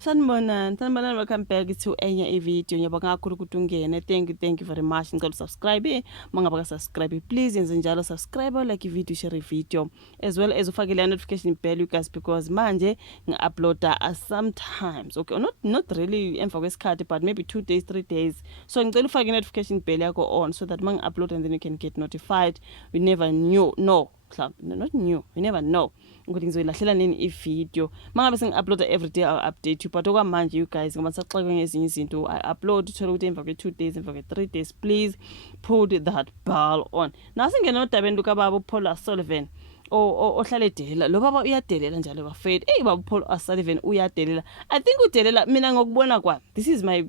Sanibonani, welcome back to enye i-video. Ngiyabonga kakhulu ukuthi ungene. Thank you very much. Ngicela subscribe. Mangaba subscribe, please yenze njalo, subscribe, like i-video, share i-video, as well as ufake le notification bell, you guys, because manje ngi-uploada sometimes, okay, not really emva kwesikhathi, but maybe 2 days, 3 days. So ngicela ufake i-notification bell yakho on so that mangi-upload and then you can get notified. We never knew, not new, we never know ukuthi ngizoyilahlela nini i-video. Mangabe sengi-uploada every day, I'll update you, but okwamanje you guys ngoba saxakwe ngezinye izinto, I upload uthole ukuthi emva kwe-2 days, emva kwe-3 days. Please put that bell on. Nasingena odabeni lukababa uPaula Sullivan ohlala edelela. Lo baba uyadelela njalo bafethu. Baba uPaula Sullivan uyadelela. I think udelela mina ngokubona kwami. This is my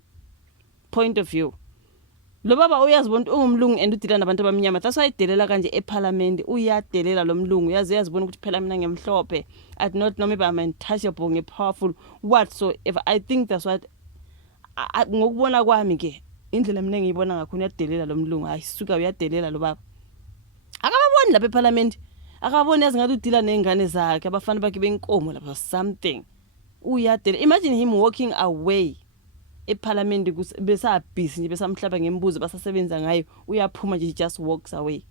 point of view. Lo baba uyazibona ungumlungu and udila nabantu abamnyama. That's why idelela kanje eParliament. Uyadelela lo mlungu. Yazibona ukuthi phela mina ngemhlophe. I do not know, maybe I'm untouchable, ngepowerful, whatsoever. I think that's what ngokubona kwami ke indlela mina ngiyibona ngakho uyadelela lo mlungu. Ayisuka uyadelela lo baba. Akababoni lapha eParliament. Akababoni yazingathi udila nezingane zakhe, abafana bakhe benkomo lapha something. Uyadelela. Imagine him walking away eParliament besabhisi nje besamhlaba ngembuzo basasebenza ngayo, uyaphuma nje, just walks away.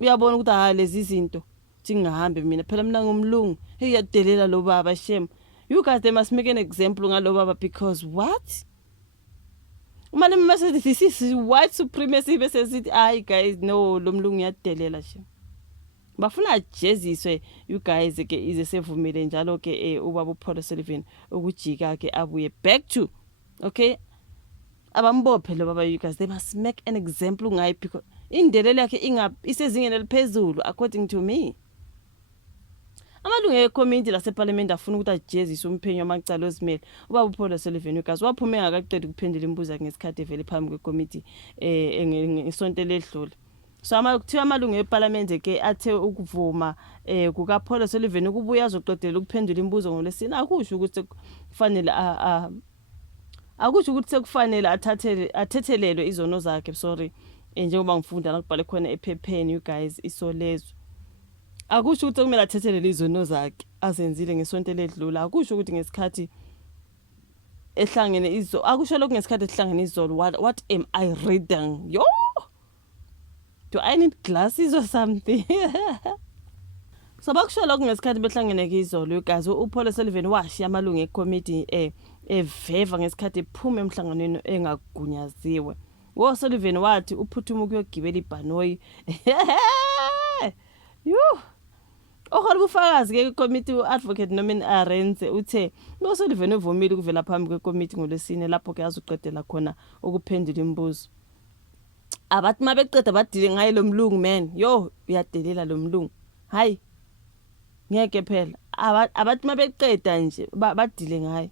Uyabona ukuthi lezi zinto singahambe mina phela mina ngumlungu. Uyadelela lo baba shame. You guys, they must make an example ngalo baba, because what? Uma le message this is white supremacy bese sithi guys no, lo mlungu uyadelela shame. Bafuna jeziswe you guys ke ize sevumile njalo ke ubaba uPaula Sullivan ukujika ke abuye back to, okay, abambophe lo baba. You guys, they must make an example ngayo, because indelelo yakhe isezingeni eliphezulu according to me. Amalungu eCommittee laseParliament afuna ukuthi ajeziswe umphenyo amacala ozimele. Ubaba uPaula Sullivan, you guys, waphume ngakaqedi ukuphendula imibuzo yakhe ngesikhathi evele phambi kweCommittee ngesonto ledlule. So kuthiwa amalungu eParliament ke athe ukuvuma kukaPaula Sullivan ukubuya azoqedela ukuphendula imibuzo ngolesine. Akusho ukuthi kufanele akusho ukuthi sekufanele athethelelwe izono zakhe, sorry, njengoba ngifunda nakubhale khona ephepheni, you guys, isolezo. Akusho ukuthi kumele athethelele izono zakhe azenzile ngesonto ledlula. Akusho ukuthi ngesikhathi ehlangene izolo, akusho lokho ngesikhathi ehlangene izolo. What am I reading? Yo, do I need glasses or something? So bakusho lokho ngesikhathi behlangene izolo, you guys. uPaula Sullivan washiya amalungu eCommittee eveva ngesikhathi ephuma emhlanganweni engagunyaziwe. Sullivan wathi uphuthuma ukuyogibela ibhanoyi. Okhona ubufakazi ke iCommittee, uAdvocate Norman Arendse uthe Sullivan uvumile ukuvela phambi kweCommittee ngolesine lapho ke azoqedela khona ukuphendula imibuzo. Abathi mabeqeda badile ngaye lo mlungu, man. Yo, uyadelela lo mlungu. Hayi, ngeke phela. Abathi mabeqeda nje badile ngaye.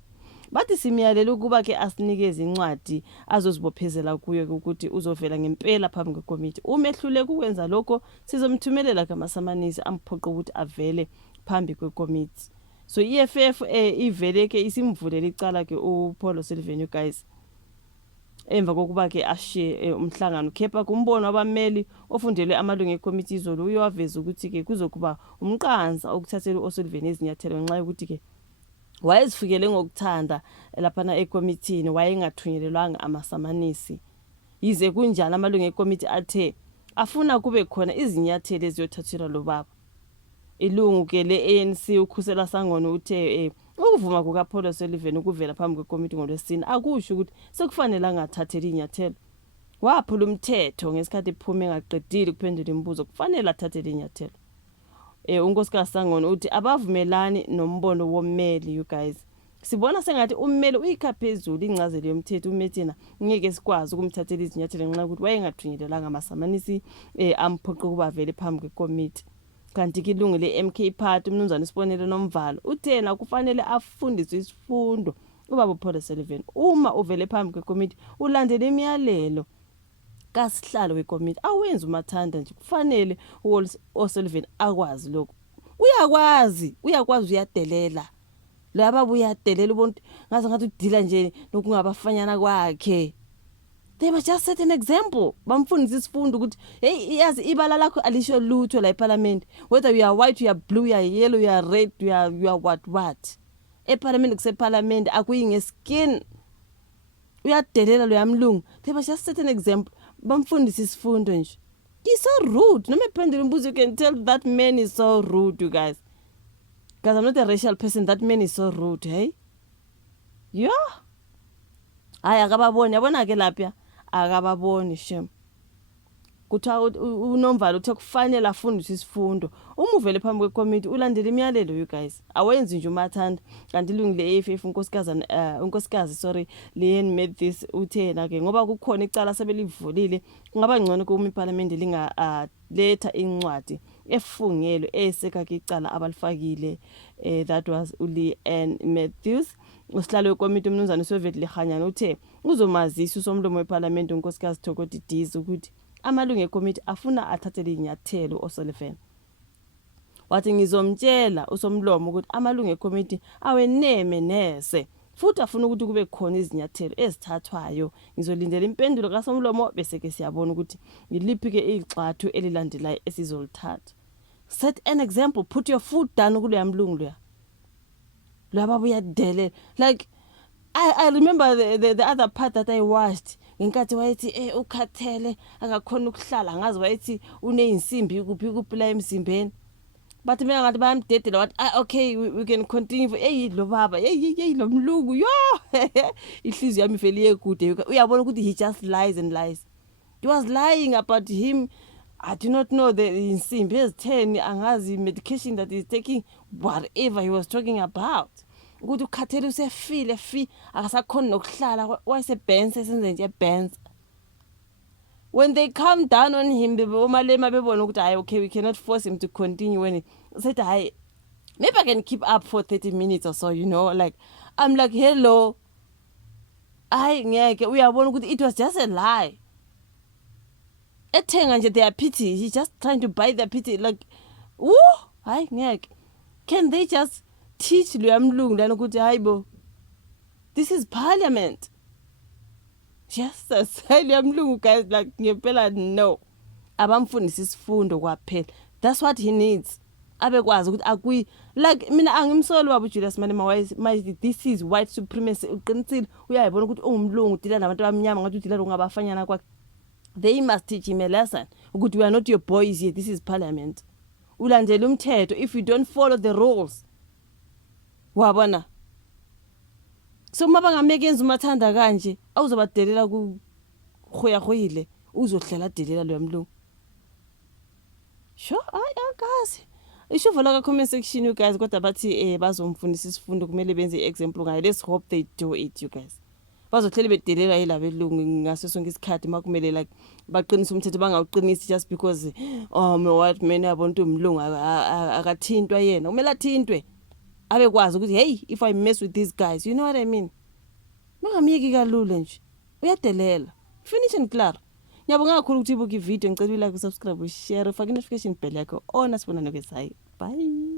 Bathi simiyalela ukuba ke asinikeze incwadi azozibophezela kuyo ukuthi uzovela ngempela phambi kweCommittee. Umehlule ukwenza lokho, sizomthumelela kamasamanisi amphoqa ukuthi avele phambi kweCommittee. So EFF ivele ke isimvulela icala ke uPaula Sullivan, you guys, emva kokuba ke ashiye umhlangano. Kepha kumbono wabameli ofundelwe amalungu eCommittee izolo uyawaveza ukuthi ke kuzokuba umqansa ukuthathela uSullivan izinyathelo ngenxa yokuthi ke wayezifikele ngokuthanda lapha eCommittee, wayengathunyelelwanga amasamanisi. Yize kunjani amalungu eCommittee athe afuna kube khona izinyathelo eziyothathelwa lo baba. Ilungu ke le-ANC ukhusela sangona uthe ukuvuma kukaPaula Sullivan ukuvela phambi kweCommittee ngolwesine akusho ukuthi sekufanele angathatheli inyathelo. Waphula umthetho ngesikhathi ephume engaqedile ukuphendula imibuzo, kufanele athathele inyathelo. Unkosikazi Sangona uthi abavumelani nombono wommeli, you guys. Sibona sengathi ummeli uyikha phezulu incazelo yomthetho. Umethina ngeke sikwazi ukumthathela izinyathelo ngenxa ukuthi wayengathunyelelanga amasamanisi amphoqa ukuba vele phambi kweCommittee. Kanti ke ilungu le-MK Party umnumzana Sibonelo Nomvalo uthena kufanele afundiswe isifundo ubaba uPaula Sullivan. Uma uvele phambi kweCommittee ulandele imiyalelo kasihlalo weCommittee, awenza umathanda nje. Kufanele uSullivan akwazi lokho. Uyakwazi uyadelela. La baba uyadelela, ubona ngaze ngathi udila nje nokungabafanyana kwakhe. They must just set an example. Bamfundisa isifundo ukuthi hey, yazi ibala lakho alisho lutho la eParliament. Whether you are white, you are blue, you are yellow, you are red, you are what. eParliament kuseParliament akuyi ngeskin uyadelela lo yamlungu they must just set an example bamfundisa isifundo nje he's so rude noma ephendula umbuzo you can tell that man is so rude you guys I'm not a racial person that man is so rude hey yeah hayi akababoni yabona ke lapha akababoni shem kuthiwa uNomvalo uthe kufanele afundiswe isifundo uma uvele phambi kwekomiti ulandela imiyalelo you guys awenzi nje umathanda kanti ilungu leAFF unkosikazi sorry Leanne Mathews uthena ke ngoba kukhona icala sebelivulile kungaba ngcono kuma iParliament linga letha incwadi efungelo eseka icala abalifakile that was uLeanne Mathews usihlalo wekomiti umnumzana uSovet Lehanyana uthe uzomazisa usomlomo weParliament unkosikazi Thokoti Dizi ukuthi amalungu ekomiti afuna athathele inyathelo uSolifan wathi ngizomtshela usomlomo ukuthi amalungu ekomiti aweneme nese futhi afuna ukuthi kube khona izinyathelo ezithathwayo ngizolindela impendulo kaSomlomo bese ke siyabona ukuthi ngiliphi ke ixathu elilandelayo esizolithatha set an example put your foot down kulo yamlungu lo lababuya delela like I remember the other part that I watched ngenkathi wayethi ukhathele akakhona ukuhlala ngazi wayethi uneinsimbi kuphi la emzimbeni but mina ngathi bayamdedela wathi okay we can continue lo baba lo mlungu yo ihliziyo yami vele yekude uyabona ukuthi he just lies and lies he was lying about him I do not know the insimbi ezitheni angazi medication that he's taking whatever he was talking about ukuthi ukhathele usefile akasakhona nokuhlala wayesebenza esenze nje benza when they come down on him bemalema bebona ukuthi hayi okay we cannot force him to continue when he said hayi maybe I can keep up for 30 minutes or so you know like I'm like hello hayi ngeke uyabona ukuthi it was just a lie ethenga nje their pity he just trying to buy their pity like hayi ngeke can they just teach lo yamlungu lana ukuthi hayibo this is Parliament yes asayile yamlungu guys like ngempela no abamfundisa isifundo kwaphela that's what he needs abekwazi ukuthi akuyi like mina angimsoli wabo Julius Malema this is white supremacy uqinisile uyayibona ukuthi ungumlungu udila nabantu abamnyama ngathi udila ngabafanyana kwakhe they must teach him a lesson ukuthi we are not your boys here this is Parliament ulandela umthetho if you don't follow the rules wabona so mabangamekenza umathanda kanje awuzobadelela ku khoyile uzohlela delela lo yamlungu sure akazi ishuvala ka comment section you guys kodwa bathi bazomfundisa isifundo kumele benze example ngayo let's hope they do it you guys bazohleli bedelela yilabelungu ngaso sonke isikhathi makumele like baqinisa umthetho bangawuqinisi just because what man yabonto umlungu akathintwa yena kumele athintwe abekwazi ukuthi hey if I mess with these guys you know what I mean mangamiyeki kalule nje uyadelela finish and clear ngiyabonga kakhulu ukuthi ibuka ivideo ngicela like subscribe share ufake notification bell yakho ona sibonana kwesayi bye.